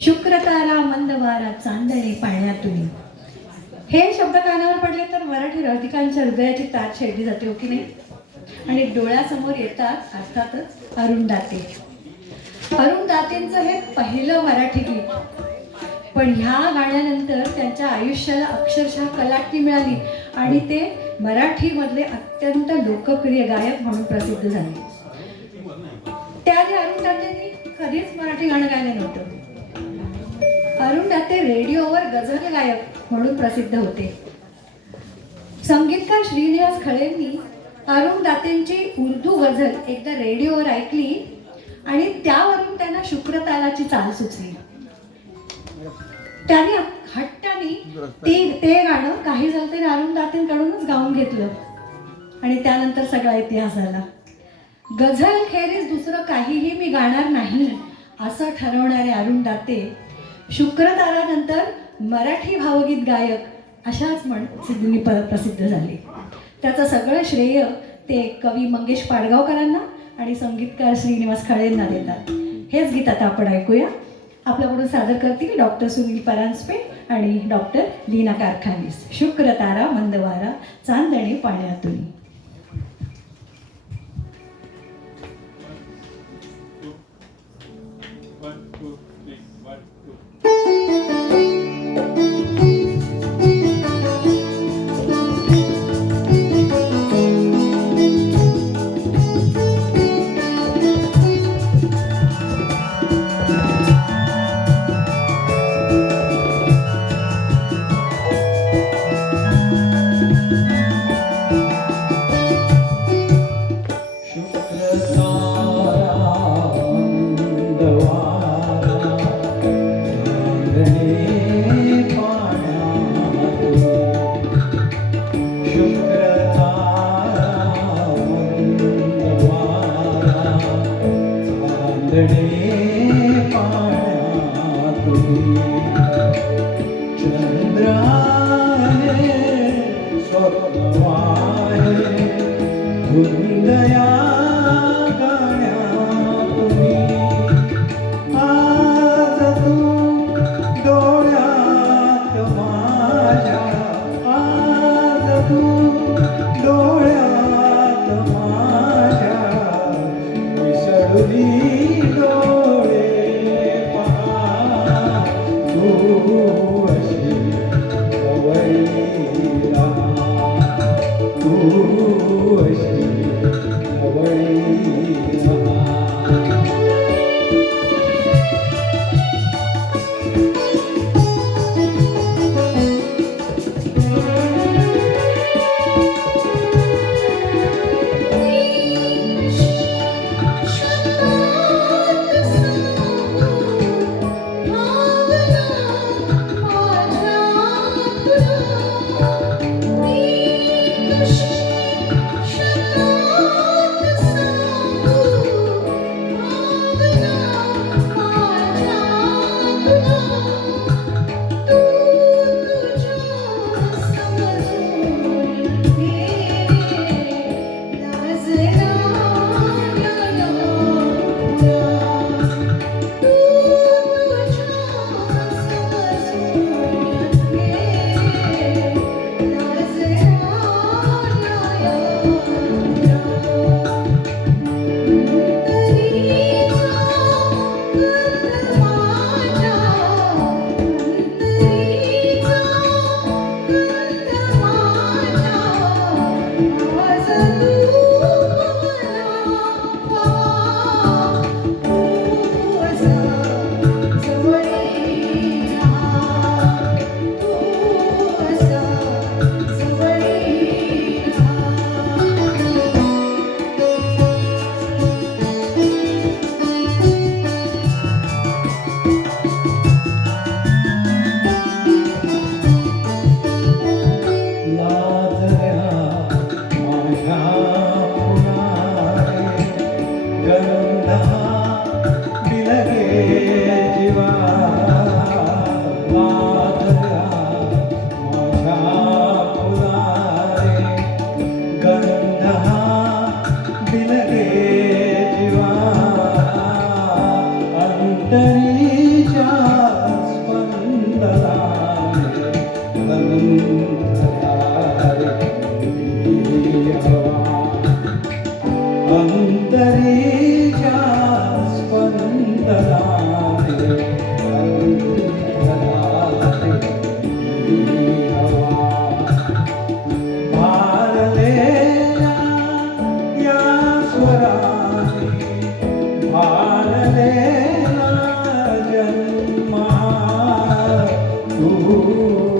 शुक्रतारा मंद वारा चांदणे पाण्यातून. हे शब्द कानावर पडले तर मराठी रसिकांच्या हृदयाची तार छेडली जाते, हो की नाही? आणि डोळ्यासमोर येतात अर्थातच अरुण दाते. अरुण दातेंचं हे पहिलं मराठी गीत. पण ह्या गाण्यानंतर त्यांच्या आयुष्याला अक्षरशः कलाटणी मिळाली आणि ते मराठीमधले अत्यंत लोकप्रिय गायक म्हणून प्रसिद्ध झाले. त्याआधी अरुण दातेंनी कधीच मराठी गाणं गायलं नव्हतं. अरुण दाते रेडिओवर गझल गायक म्हणून प्रसिद्ध होते. संगीतकार श्रीनिवास खळेंनी अरुण दातेंची उर्दू गझल एकदा रेडिओवर ऐकली आणि त्यावरून त्यांना शुक्रताराची चाल सुचली. त्यांनी हट्टाने ते गाणं काही झालं तरी अरुण दातेंकडूनच गाऊन घेतलं आणि त्यानंतर सगळा इतिहास झाला. गझल खेरीज दुसरं काहीही मी गाणार नाही असं ठरवणारे अरुण दाते शुक्रतारानंतर मराठी भावगीत गायक अशाच सिद्धींनी प्रसिद्ध झाले. त्याचं सगळं श्रेय ते कवी मंगेश पाडगावकरांना आणि संगीतकार श्रीनिवास खळेंना देतात. हेच गीत आता आपण ऐकूया. आपल्याकडून सादर करतील डॉक्टर सुनील परांजपे आणि डॉक्टर लीना कारखानीस. शुक्रतारा मंदवारा चांदणे पाण्यातून. तू